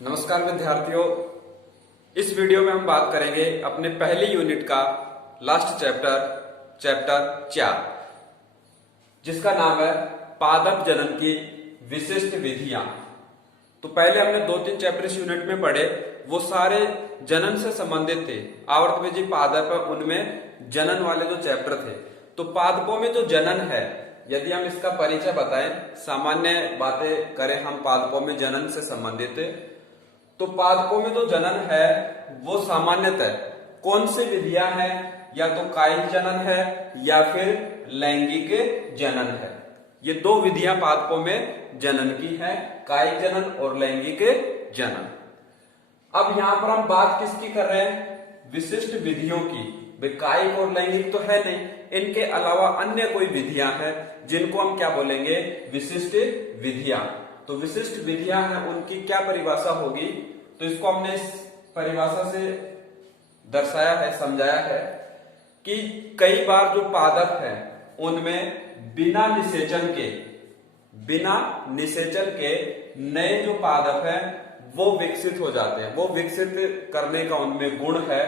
नमस्कार विद्यार्थियों, इस वीडियो में हम बात करेंगे अपने पहली यूनिट का लास्ट चैप्टर 4, जिसका नाम है पादप जनन की विशिष्ट विधियां। तो पहले हमने 2-3 चैप्टर इस यूनिट में पढ़े, वो सारे जनन से संबंधित थे। आवर्तबीजी पादप है, उनमें जनन वाले जो चैप्टर थे। तो पादपों में जो जनन है, यदि हम इसका परिचय बताएं, सामान्य बातें करें हम पादपों में जनन से संबंधित, तो पादपों में जो जनन है वो सामान्यतः कौन सी विधियां हैं? या तो कायिक जनन है या फिर लैंगिक जनन है। ये दो विधियां पादपों में जनन की है, कायिक जनन और लैंगिक जनन। अब यहां पर हम बात किसकी कर रहे हैं? विशिष्ट विधियों की। वे कायिक और लैंगिक तो है नहीं, इनके अलावा अन्य कोई विधियां हैं जिनको हम क्या बोलेंगे? विशिष्ट विधियां। तो विशिष्ट विधियां हैं, उनकी क्या परिभाषा होगी? तो इसको हमने इस परिभाषा से दर्शाया है, समझाया है कि कई बार जो पादप है उनमें बिना निषेचन के नए जो पादप है वो विकसित हो जाते हैं। वो विकसित करने का उनमें गुण है।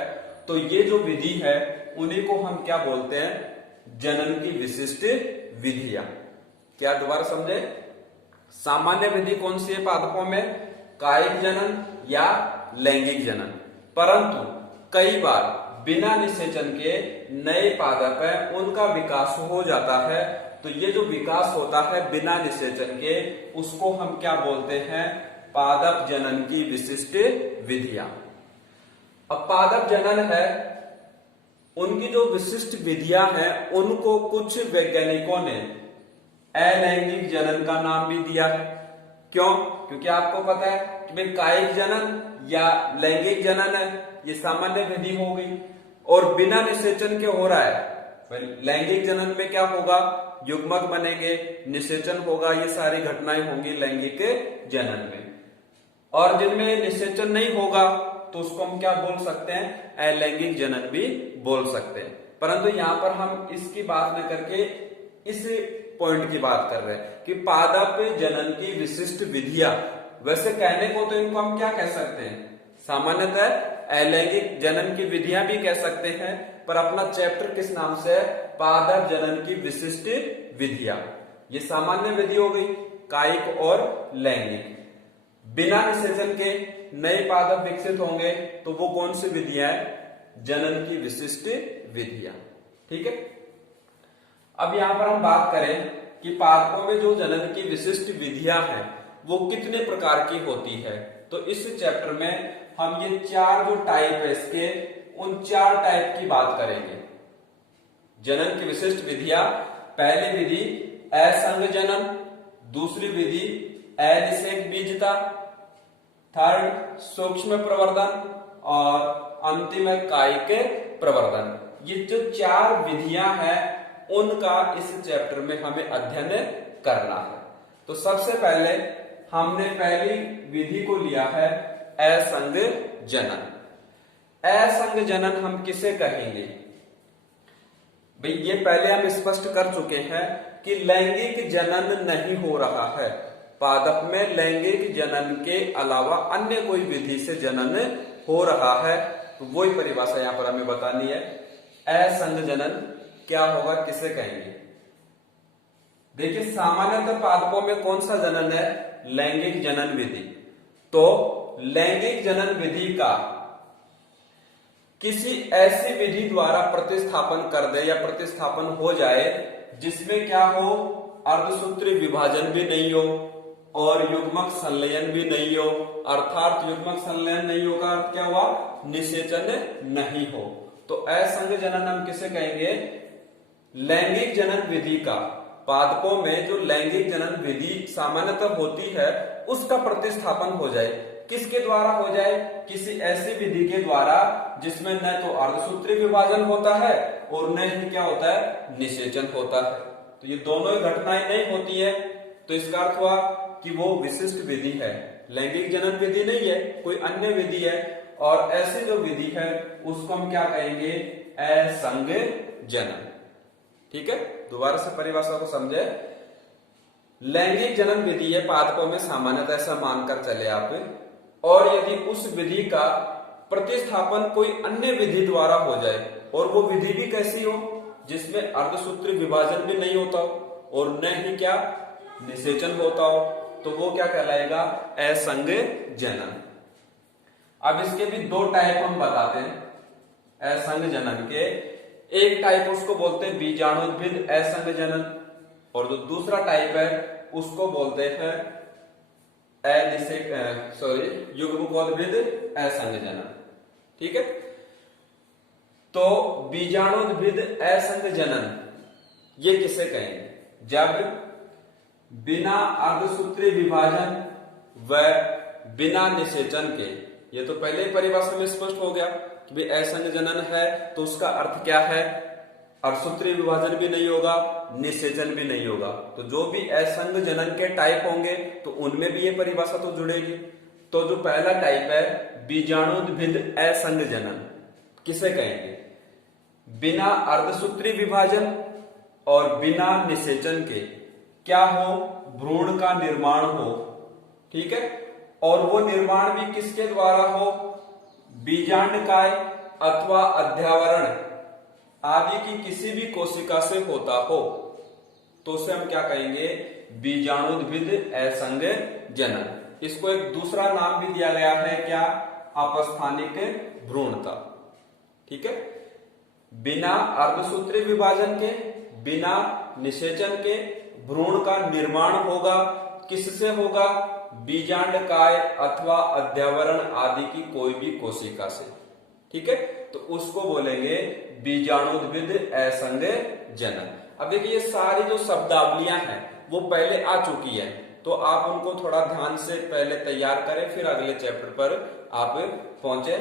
तो ये जो विधि है उन्हीं को हम क्या बोलते हैं? जनन की विशिष्ट विधियां। क्या दोबारा समझे? सामान्य विधि कौन सी है पादपों में? कायिक जनन या लैंगिक जनन। परंतु कई बार बिना निषेचन के नए पादप है उनका विकास हो जाता है। तो ये जो विकास होता है बिना निषेचन के, उसको हम क्या बोलते हैं? पादप जनन की विशिष्ट विधियां। अब पादप जनन है, उनकी जो विशिष्ट विधियां हैं उनको कुछ वैज्ञानिकों ने अलैंगिक जनन का नाम भी दिया है। क्यों? क्योंकि आपको पता है कि भाई कायिक जनन या लैंगिक जनन है, ये सामान्य विधि हो गई और बिना निषेचन के हो रहा है। लैंगिक जनन में क्या होगा? युग्मक बनेंगे, निषेचन होगा, ये सारी घटनाएं होंगी लैंगिक जनन में। और जिनमें निषेचन नहीं होगा तो उसको हम क्या बोल सकते हैं? अलैंगिक जनन भी बोल सकते हैं। परंतु यहां पर हम इसकी बात न करके इस पॉइंट की बात कर रहे हैं कि पादप जनन की विशिष्ट विधियां। वैसे कहने को तो इनको हम क्या कह सकते हैं? सामान्यतः अलैंगिक जनन की विधियां भी कह सकते हैं, पर अपना चैप्टर किस नाम से है? पादप जनन की विशिष्ट विधियां। ये सामान्य विधि हो गई, कायिक और लैंगिक। बिना निषेचन के नए पादप विकसित होंगे तो वो कौन सी विधियां है? जनन की विशिष्ट विधियां। ठीक है। अब यहां पर हम बात करें कि पादपों में जो जनन की विशिष्ट विधियां हैं वो कितने प्रकार की होती है। तो इस चैप्टर में हम ये 4 जो टाइप है इसके, उन 4 टाइप की बात करेंगे। जनन की विशिष्ट विधियां। पहली विधि असंग जनन, दूसरी विधि अनिषेक बीजता, थर्ड सूक्ष्म प्रवर्धन और अंतिम है कायिक प्रवर्धन। ये जो 4 विधियां हैं उनका इस चैप्टर में हमें अध्ययन करना है। तो सबसे पहले हमने पहली विधि को लिया है असंग जनन। असंग जनन हम किसे कहेंगे? भाई ये पहले हम स्पष्ट कर चुके हैं कि लैंगिक जनन नहीं हो रहा है पादप में। लैंगिक जनन के अलावा अन्य कोई विधि से जनन हो रहा है, तो वही परिभाषा यहां पर हमें बतानी है। असंग जनन क्या होगा, किसे कहेंगे? देखिए, सामान्यतः पादपों में कौन सा जनन है? लैंगिक जनन विधि। तो लैंगिक जनन विधि का किसी ऐसी विधि द्वारा प्रतिस्थापन कर दे या प्रतिस्थापन हो जाए जिसमें क्या हो? अर्धसूत्री विभाजन भी नहीं हो और युग्मक संलयन भी नहीं हो। अर्थात युग्मक संलयन नहीं होगा, अर्थ क्या हुआ? निषेचन नहीं हो। तो असंग जनन हम किसे कहेंगे? लैंगिक जनन विधि का। पादपों में जो लैंगिक जनन विधि सामान्यतः होती है उसका प्रतिस्थापन हो जाए। किसके द्वारा हो जाए? किसी ऐसी विधि के द्वारा जिसमें न तो अर्धसूत्री विभाजन होता है और न ही क्या होता है? निषेचन होता है। तो ये दोनों ही घटनाएं नहीं होती है, तो इसका अर्थ हुआ कि वो विशिष्ट विधि है, लैंगिक जनन विधि नहीं है, कोई अन्य विधि है। और ऐसी जो विधि है उसको हम क्या कहेंगे? असंग जनन। ठीक है, दोबारा से परिभाषा को समझे। लैंगिक जनन विधि है पादपों में सामान्यतः ऐसा मानकर चले आप और यदि उस विधि का प्रतिस्थापन कोई अन्य विधि द्वारा हो जाए, और वो विधि भी कैसी हो, जिसमें अर्धसूत्री विभाजन भी नहीं होता हो और न ही क्या निषेचन होता हो, तो वो क्या कहलाएगा, असंग जनन। अब इसके भी दो टाइप हम बताते हैं असंग जनन के। एक टाइप उसको बोलते हैं बीजाणुद्भिद असंग जनन, और जो दूसरा टाइप है उसको बोलते हैं युग्मकोद्भिद असंग जनन। ठीक है, तो बीजाणुद्भिद असंग जनन ये किसे कहेंगे, जब बिना अर्धसूत्री विभाजन व बिना निषेचन के, ये तो पहले ही परिभाषा में स्पष्ट हो गया कि भाई असंग जनन है तो उसका अर्थ क्या है, अर्धसूत्री विभाजन भी नहीं होगा, निषेचन भी नहीं होगा। तो जो भी असंग जनन के टाइप होंगे तो उनमें भी ये परिभाषा तो जुड़ेगी। तो जो पहला टाइप है बीजाणुद्भिद असंग जनन किसे कहेंगे, बिना अर्धसूत्री विभाजन और बिना निषेचन के क्या हो, भ्रूण का निर्माण हो। ठीक है, और वो निर्माण भी किसके द्वारा हो, बीजांडकाय अथवा अध्यावरण आदि की किसी भी कोशिका से होता हो, तो उसे हम क्या कहेंगे, बीजाणुद्भिद असंग जनन। इसको एक दूसरा नाम भी दिया गया है, क्या, अपस्थानिक भ्रूणता। ठीक है, बिना अर्धसूत्री विभाजन के, बिना निषेचन के भ्रूण का निर्माण होगा, किससे होगा, बीजांडकाय अथवा अध्यावरण आदि की कोई भी कोशिका से। ठीक है, तो उसको बोलेंगे बीजाणुद्भिद असंग जनन। अब देखिए ये सारी जो शब्दावलियां हैं वो पहले आ चुकी है, तो आप उनको थोड़ा ध्यान से पहले तैयार करें, फिर अगले चैप्टर पर आप पहुंचे।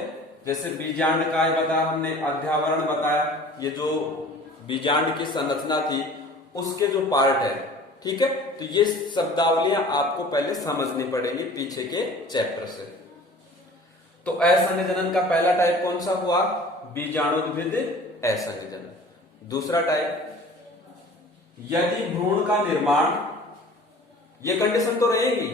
जैसे बीजांडकाय बताया हमने, अध्यावरण बताया, ये जो बीजांड की संरचना थी उसके जो पार्ट है। ठीक है, तो ये शब्दावलियां आपको पहले समझनी पड़ेंगी पीछे के चैप्टर से। तो असंग जनन का पहला टाइप कौन सा हुआ, बीजाणुद्भिद असंग जनन। दूसरा टाइप, यदि भ्रूण का निर्माण, ये कंडीशन तो रहेगी,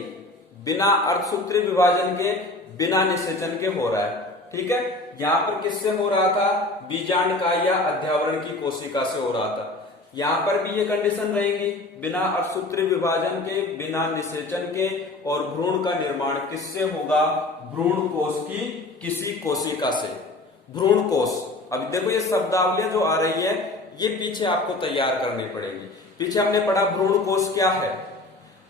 बिना अर्धसूत्री विभाजन के, बिना निषेचन के हो रहा है। ठीक है, यहां पर किससे हो रहा था, बीजांडकाय या अध्यावरण की कोशिका से हो रहा था। यहां पर भी ये कंडीशन रहेगी, बिना अर्धसूत्री विभाजन के, बिना निषेचन के, और भ्रूण का निर्माण किससे होगा, भ्रूण कोश की किसी कोशिका से। भ्रूण कोश, अब देखो ये शब्दावलियां जो आ रही है ये पीछे आपको तैयार करनी पड़ेगी। पीछे हमने पढ़ा भ्रूण कोश क्या है,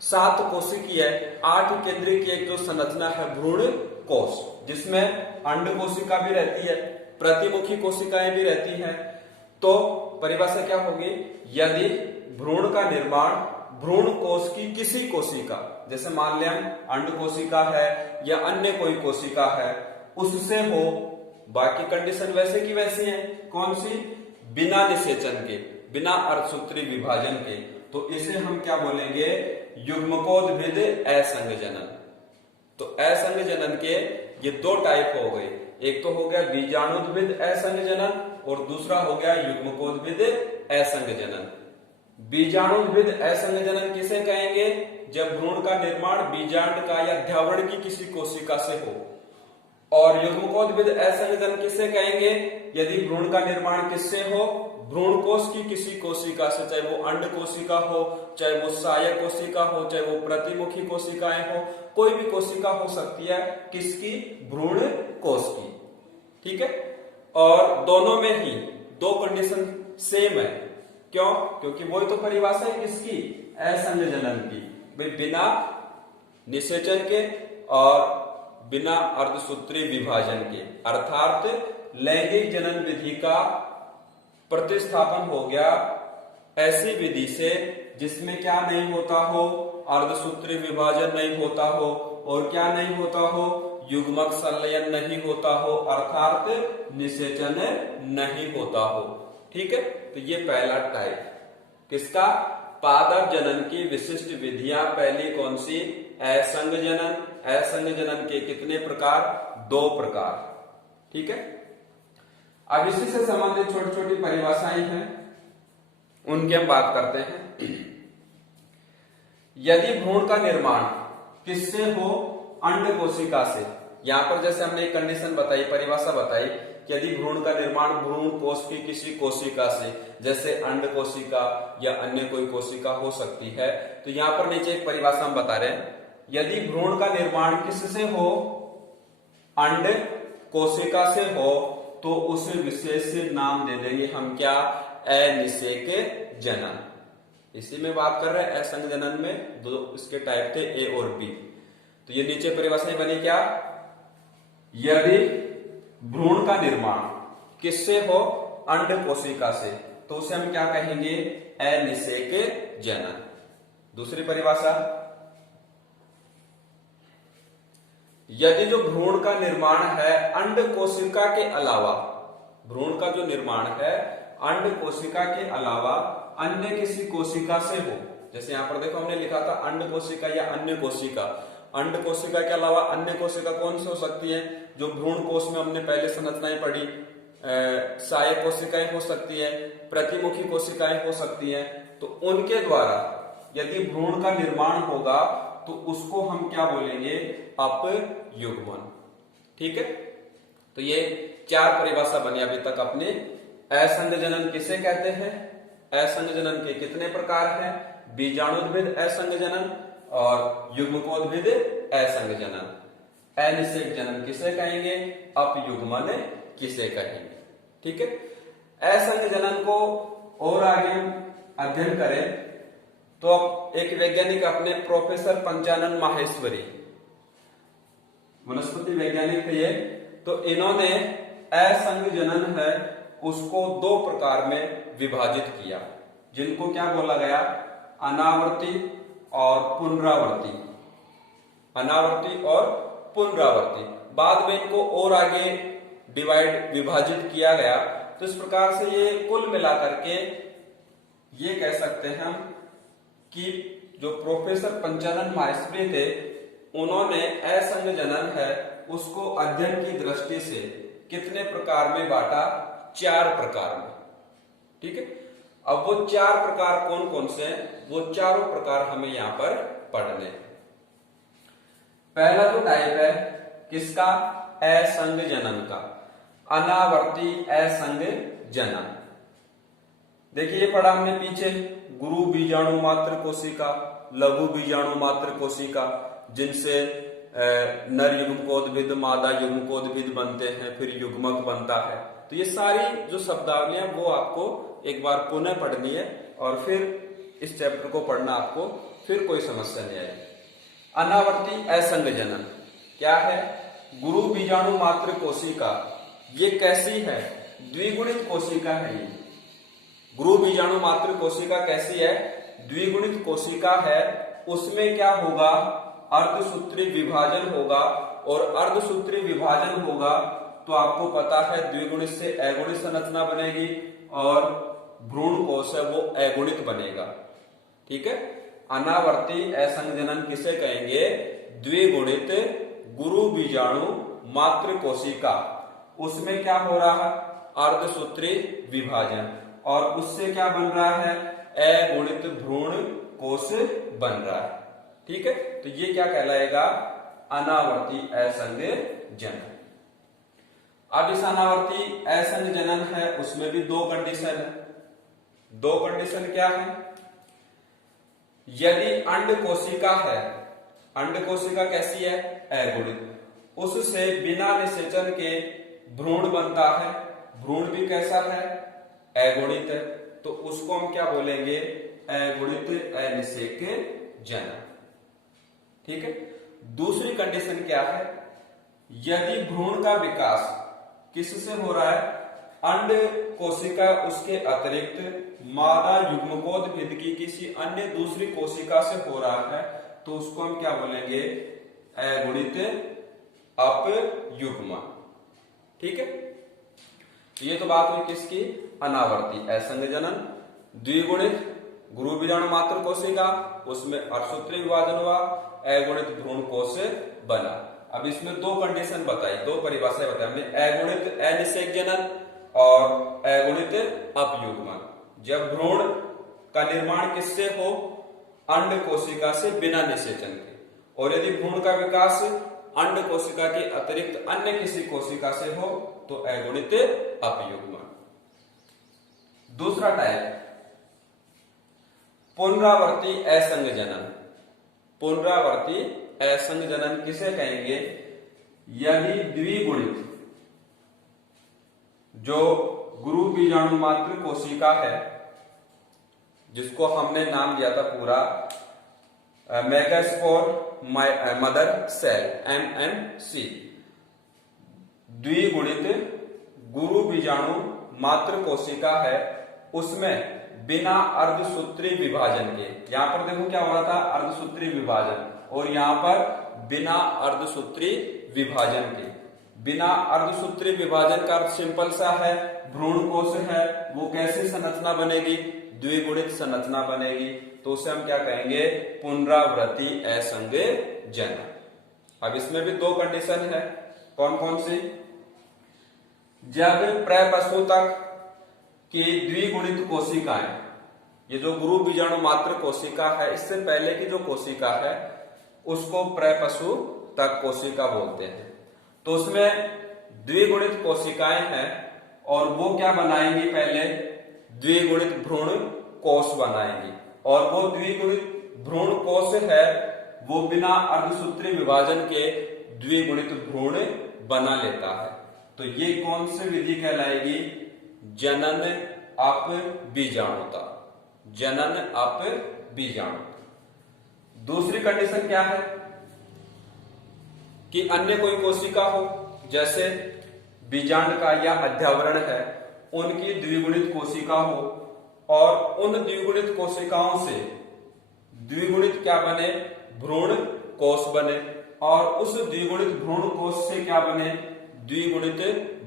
7 कोशिकीय है, 8 केंद्रीय की एक जो संरचना है भ्रूण कोश, जिसमें अंड कोशिका भी रहती है, प्रतिमुखी कोशिकाएं भी रहती हैं। तो परिभाषा क्या होगी, यदि भ्रूण का निर्माण भ्रूण कोश की किसी कोशिका, जैसे मान लें अंड कोशिका है या अन्य कोई कोशिका है, उससे हो, बाकी कंडीशन वैसे की वैसी है, कौन सी, बिना निषेचन के, बिना अर्धसूत्री विभाजन के, तो इसे हम क्या बोलेंगे, युग्मकोद्भिद असंग जनन। तो असंग जनन के ये दो टाइप हो गए, एक तो हो गया बीजाणुद्भिद असंग जनन और दूसरा हो गया युग्मकोद्भिद असंग जनन। बीजाणुद्भिद असंग जनन किसे कहेंगे, जब भ्रूण का निर्माण बीजांड का या अध्यावरण की किसी कोशिका से हो। और युग्मकोद्भिद असंग जनन किसे कहेंगे, यदि भ्रूण का निर्माण किससे हो, भ्रूण कोश की किसी कोशिका से, चाहे वो अंड कोशिका हो, चाहे वो सहायक कोशिका हो, चाहे वो प्रतिमुखी कोशिकाएं हो, कोई भी कोशिका हो सकती है, किसकी, भ्रूण कोश की। ठीक है, और दोनों में ही दो कंडीशन सेम है, क्यों, क्योंकि वही तो परिभाषा है किसकी, असंग जनन की, भाई बिना निषेचन के और बिना अर्धसूत्री विभाजन के, अर्थात लैंगिक जनन विधि का प्रतिस्थापन हो गया ऐसी विधि से जिसमें क्या नहीं होता हो, अर्धसूत्री विभाजन नहीं होता हो, और क्या नहीं होता हो, युग्मक संलयन नहीं होता हो, अर्थात निषेचन नहीं होता हो। ठीक है, तो ये पहला टाइप किसका, पादप जनन की विशिष्ट विधियां पहली कौन सी, असंग जनन। असंग जनन के कितने प्रकार, 2 प्रकार। ठीक है, अब इसी से संबंधित छोटी छोटी परिभाषाएं हैं, उनकी हम बात करते हैं। यदि भ्रूण का निर्माण किससे हो, अंड कोशिका से, यहाँ पर जैसे हमने एक कंडीशन बताई, परिभाषा बताई कि यदि भ्रूण का निर्माण भ्रूण कोश की किसी कोशिका से, जैसे अंड कोशिका या अन्य कोई कोशिका हो सकती है, तो यहाँ पर नीचे एक परिभाषा हम बता रहे हैं, यदि भ्रूण का निर्माण किससे हो, अंड कोशिका से हो, तो उस विशेष नाम दे देंगे हम क्या, अनिषेक जनन। इसी में बात कर रहे हैं, असंग जनन में दो इसके टाइप थे, ए और बी। तो ये नीचे परिभाषा बनी क्या, यदि भ्रूण का निर्माण किससे हो, अंड कोशिका से, तो उसे हम क्या कहेंगे, अनिषेक जनन। दूसरी परिभाषा, यदि जो भ्रूण का निर्माण है अंड कोशिका के अलावा, भ्रूण का जो निर्माण है अंड कोशिका के अलावा अन्य किसी कोशिका से हो, जैसे यहां पर देखो हमने लिखा था अंड कोशिका या अन्य कोशिका, अंड कोशिका के अलावा अन्य कोशिका कौन सी हो सकती है, जो भ्रूण कोश में हमने पहले संरचनाएं पढ़ी, सहायक कोशिकाएं हो सकती है, प्रतिमुखी कोशिकाएं हो सकती हैं, तो उनके द्वारा यदि भ्रूण का निर्माण होगा तो उसको हम क्या बोलेंगे, अपयुग्मन। ठीक है, तो ये चार परिभाषा बनी अभी तक अपने। असंग जनन किसे कहते हैं, असंग जनन के कितने प्रकार हैं, बीजाणुद्भिद असंग जनन और युग्मकोद्भिद असंग जनन। अनिषेक जनन किसे कहेंगे, अपयुग्मन किसे कहेंगे। ठीक है, असंग जनन को और आगे हम अध्ययन करें तो अब एक वैज्ञानिक अपने प्रोफेसर पंचानन माहेश्वरी, वनस्पति वैज्ञानिक थे ये, तो इन्होंने असंग जनन है उसको दो प्रकार में विभाजित किया, जिनको क्या बोला गया, अनावर्ती और पुनरावर्ती, अनावर्ती और पुनरावर्ती। बाद में इनको और आगे विभाजित किया गया। तो इस प्रकार से ये कुल मिलाकर के ये कह सकते हैं हम कि जो प्रोफेसर पंचानन माहेश्वरी थे, उन्होंने असंग जनन है उसको अध्ययन की दृष्टि से कितने प्रकार में बांटा, चार प्रकार में। ठीक है, अब वो चार प्रकार कौन कौन से हैं, वो चारों प्रकार हमें यहां पर पढ़ने हैं। पहला जो टाइप है किसका, असंग जनन का, अनावर्ती असंग जनन। देखिए ये पढ़ा हमने पीछे, गुरु बीजाणु मात्र कोशिका, लघु बीजाणु मात्र कोशिका, जिनसे नर युग्मकोद्भिद मादा युग्मकोद्भिद बनते हैं, फिर युग्मक बनता है। तो ये सारी जो शब्दावलियां वो आपको एक बार पुनः पढ़नी है और फिर इस चैप्टर को पढ़ना आपको, फिर कोई समस्या नहीं आएगी। अनावर्ती असंग जनन क्या है, गुरु बीजाणु मात्र कोशिका, ये कैसी है, द्विगुणित कोशिका है। ये गुरु बीजाणु मात्र कोशिका कैसी है, द्विगुणित कोशिका है। उसमें क्या होगा, अर्धसूत्री विभाजन होगा, और अर्धसूत्री विभाजन होगा तो आपको पता है द्विगुणित से अगुणित संरचना बनेगी और भ्रूण कोश है वो अगुणित बनेगा। ठीक है, अनावर्ती असंग जनन किसे कहेंगे, द्विगुणित गुरु बीजाणु मात्र कोशिका, उसमें क्या हो रहा है, अर्धसूत्री विभाजन, और उससे क्या बन रहा है, अगुणित भ्रूण कोश बन रहा है। ठीक है, तो ये क्या कहलाएगा, अनावर्ती असंग जनन। अब इस अनावर्ती असंग जनन है उसमें भी दो कंडीशन है। दो कंडीशन क्या है, यदि अंड कोशिका है, अंड कोशिका कैसी है, अगुणित, उससे बिना निषेचन के भ्रूण बनता है, भ्रूण भी कैसा है, अगुणित है, तो उसको हम क्या बोलेंगे, अगुणित अनिषेक जनन। ठीक है, दूसरी कंडीशन क्या है, यदि भ्रूण का विकास किससे हो रहा है, अंड कोशिका उसके अतिरिक्त मादा युग्मकोद्भिद की किसी अन्य दूसरी कोशिका से हो रहा है, तो उसको हम क्या बोलेंगे, अगुणित अपयुग्मन। ठीक है, ये तो बात हुई किसकी, अनावर्ती असंग जनन। द्विगुणित गुरु बीजाणु मात्र कोशिका, उसमें अर्धसूत्री विभाजन हुआ, अगुणित भ्रूण कोश बना। अब इसमें दो कंडीशन बताई, दो परिभाषाएं बताई हमने, अगुणित अनिषेक जनन और अगुणित अपयुग्मन। जब भ्रूण का निर्माण किससे हो, अंड कोशिका से बिना निषेचन के, और यदि भ्रूण का विकास अंड कोशिका के अतिरिक्त अन्य किसी कोशिका से हो तो अगुणित अपयुग्मन। दूसरा टाइप पुनरावर्ती असंग जनन। पुनरावर्ती असंग जनन किसे कहेंगे? यदि द्विगुणित जो गुरु बीजाणु मात्र कोशिका है, जिसको हमने नाम दिया था पूरा मेगास्पोर मदर सेल MMC, द्विगुणित गुरु बीजाणु मात्र कोशिका है, उसमें बिना अर्धसूत्री विभाजन के, यहां पर देखो क्या हो रहा था, अर्धसूत्री विभाजन, और यहां पर बिना अर्धसूत्री विभाजन के। बिना अर्धसूत्री विभाजन का अर्थ सिंपल सा है, भ्रूण कोश है, वो कैसी संरचना बनेगी? द्विगुणित संरचना बनेगी। तो उसे हम क्या कहेंगे? पुनरावृत्ति असंग जनन। अब इसमें भी दो कंडीशन है, कौन कौन सी? जब प्रपशुतक की द्विगुणित कोशिकाएं, ये जो गुरु बीजाणु मात्र कोशिका है, इससे पहले की जो कोशिका है उसको प्रपशुतक कोशिका बोलते हैं। तो उसमें द्विगुणित कोशिकाएं हैं और वो क्या बनाएंगी? पहले द्विगुणित भ्रूण कोश बनाएंगी, और वो द्विगुणित भ्रूण कोश है वो बिना अर्धसूत्री विभाजन के द्विगुणित भ्रूण बना लेता है। तो ये कौन सी विधि कहलाएगी? जनन अपबीजाणुता। जनन अपबीजाणुता। दूसरी कंडीशन क्या है कि अन्य कोई कोशिका हो, जैसे बीजांड या अध्यावरण है, उनकी द्विगुणित कोशिका हो, और उन द्विगुणित कोशिकाओं से द्विगुणित क्या बने? भ्रूण कोश बने, और उस द्विगुणित भ्रूण कोश से क्या बने? द्विगुणित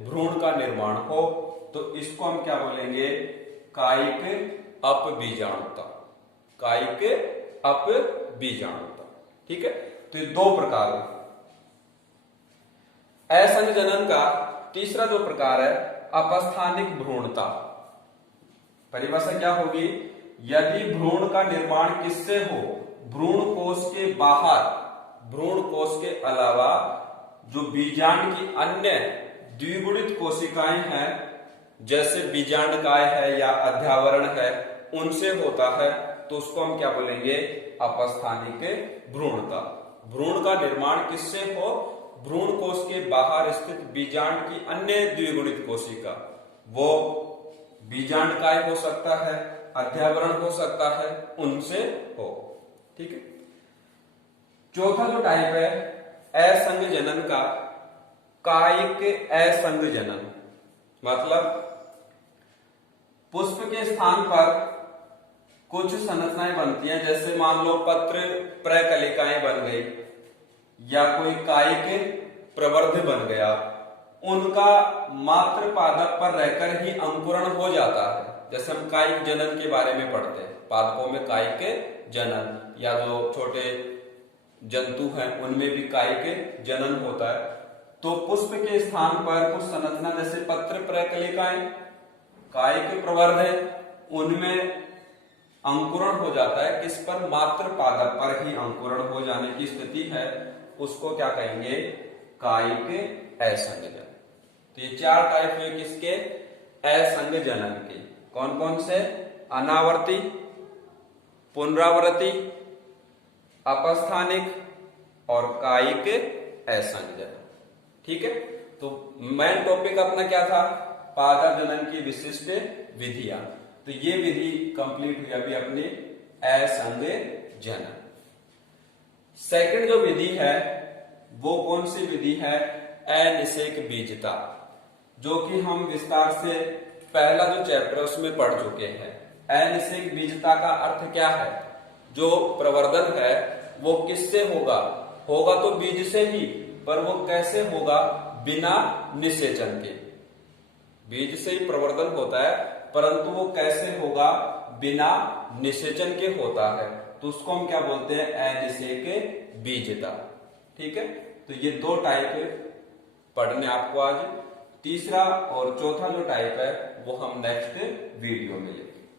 भ्रूण का निर्माण हो। तो इसको हम क्या बोलेंगे? कायिक अपबीजाणुता। कायिक अपबीजाणुता। ठीक है, तो ये दो प्रकार है असंग जनन का। तीसरा जो प्रकार है अपस्थानिक भ्रूणता। परिभाषा क्या होगी? यदि भ्रूण का निर्माण किससे हो? भ्रूण कोश के बाहर, भ्रूण कोश के अलावा जो बीजांड की अन्य द्विगुणित कोशिकाएं हैं, जैसे बीजांडकाय है या अध्यावरण है, उनसे होता है, तो उसको हम क्या बोलेंगे? अपस्थानिक भ्रूणता। भ्रूण का निर्माण किससे हो? भ्रूण कोश के बाहर स्थित बीजांड की अन्य द्विगुणित कोशिका, वो बीजांडकाय हो सकता है, अध्यावरण हो सकता है, उनसे हो। ठीक है। चौथा जो टाइप है असंग जनन का, कायिक असंग जनन। मतलब पुष्प के स्थान पर कुछ संरचनाएं बनती हैं, जैसे मान लो पत्र प्रकलिकाएं बन गई, या कोई कायिक प्रवर्ध बन गया, उनका मात्र पादप पर रहकर ही अंकुरण हो जाता है। जैसे हम कायिक जनन के बारे में पढ़ते हैं, पादपों में कायिक जनन, या जो छोटे जंतु हैं उनमें भी कायिक जनन होता है। तो पुष्प के स्थान पर कुछ संरचना, जैसे पत्र प्रकलिकाएं कायिक प्रवर्ध है, उनमें अंकुरण हो जाता है। किस पर? मात्र पादप पर ही अंकुरण हो जाने की स्थिति है, उसको क्या कहेंगे? कायिक असंग जनन। तो ये चार टाइप है किसके? असंग जनन के। कौन कौन से? अनावर्ती, पुनरावर्ती, अपस्थानिक और कायिक असंग जनन। ठीक है, तो मेन टॉपिक अपना क्या था? पादप जनन की विशिष्ट विधियां। तो ये विधि कंप्लीट हुई अभी अपनी असंग जनन। सेकंड जो विधि है वो कौन सी विधि है? अनिषेक बीजता, जो कि हम विस्तार से पहला जो चैप्टर है उसमें पढ़ चुके हैं। अनिषेक बीजता का अर्थ क्या है? जो प्रवर्धन है वो किससे होगा? होगा तो बीज से ही, पर वो कैसे होगा? बिना निषेचन के। बीज से ही प्रवर्धन होता है, परंतु वो कैसे होगा? बिना निषेचन के होता है। तो उसको हम क्या बोलते हैं? अनिषेक बीजता। ठीक है, तो ये दो टाइप पढ़ने आपको आज। तीसरा और चौथा जो टाइप है वो हम नेक्स्ट वीडियो में